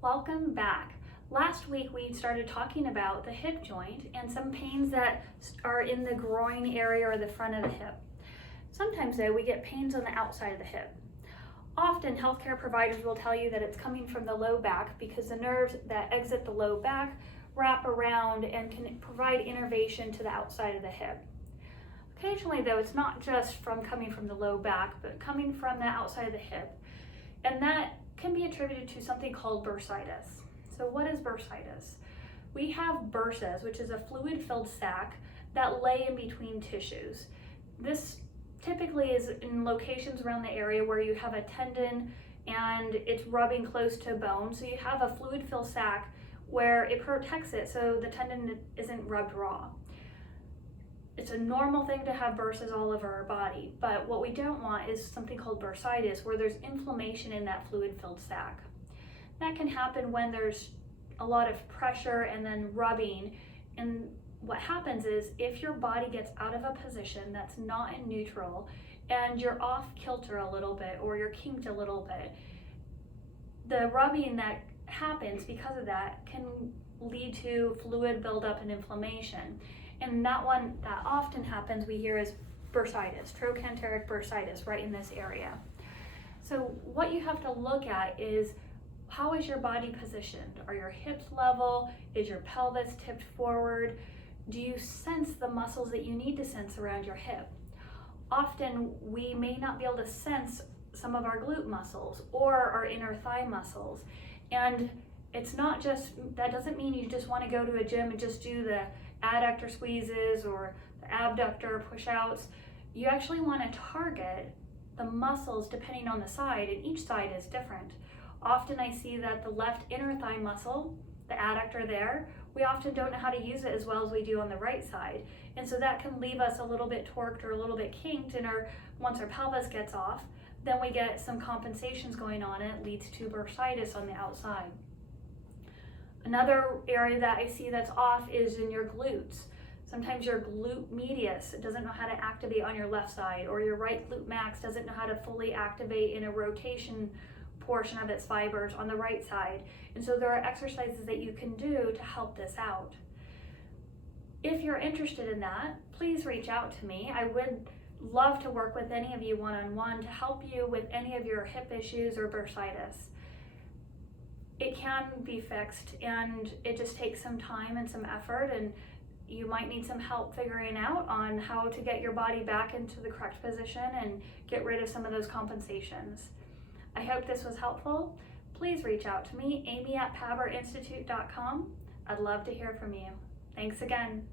Welcome back. Last week we started talking about the hip joint and some pains that are in the groin area or the front of the hip. Sometimes though we get pains on the outside of the hip. Often healthcare providers will tell you that it's coming from the low back because the nerves that exit the low back wrap around and can provide innervation to the outside of the hip. Occasionally though, it's not just coming from the low back, but coming from the outside of the hip. And that can be attributed to something called bursitis. So what is bursitis? We have bursa, which is a fluid-filled sac that lay in between tissues. This typically is in locations around the area where you have a tendon and it's rubbing close to bone. So you have a fluid-filled sac where it protects it so the tendon isn't rubbed raw. It's a normal thing to have bursas all over our body, but what we don't want is something called bursitis, where there's inflammation in that fluid-filled sac. That can happen when there's a lot of pressure and then rubbing, and what happens is if your body gets out of a position that's not in neutral and you're off kilter a little bit or you're kinked a little bit, the rubbing that happens because of that can lead to fluid buildup and inflammation. And that one that often happens, we hear, is bursitis, trochanteric bursitis, right in this area. So what you have to look at is, how is your body positioned? Are your hips level? Is your pelvis tipped forward? Do you sense the muscles that you need to sense around your hip? Often we may not be able to sense some of our glute muscles or our inner thigh muscles. And it's not just, that doesn't mean you just want to go to a gym and just do the adductor squeezes or the abductor push-outs. You actually want to target the muscles depending on the side, and each side is different. Often I see that the left inner thigh muscle, the adductor there, we often don't know how to use it as well as we do on the right side. And so that can leave us a little bit torqued or a little bit kinked, and once our pelvis gets off, then we get some compensations going on and it leads to bursitis on the outside. Another area that I see that's off is in your glutes. Sometimes your glute medius doesn't know how to activate on your left side, or your right glute max doesn't know how to fully activate in a rotation portion of its fibers on the right side. And so there are exercises that you can do to help this out. If you're interested in that, please reach out to me. I would love to work with any of you one-on-one to help you with any of your hip issues or bursitis. It can be fixed, and it just takes some time and some effort, and you might need some help figuring out on how to get your body back into the correct position and get rid of some of those compensations. I hope this was helpful. Please reach out to me, amy@paberinstitute.com. I'd love to hear from you. Thanks again.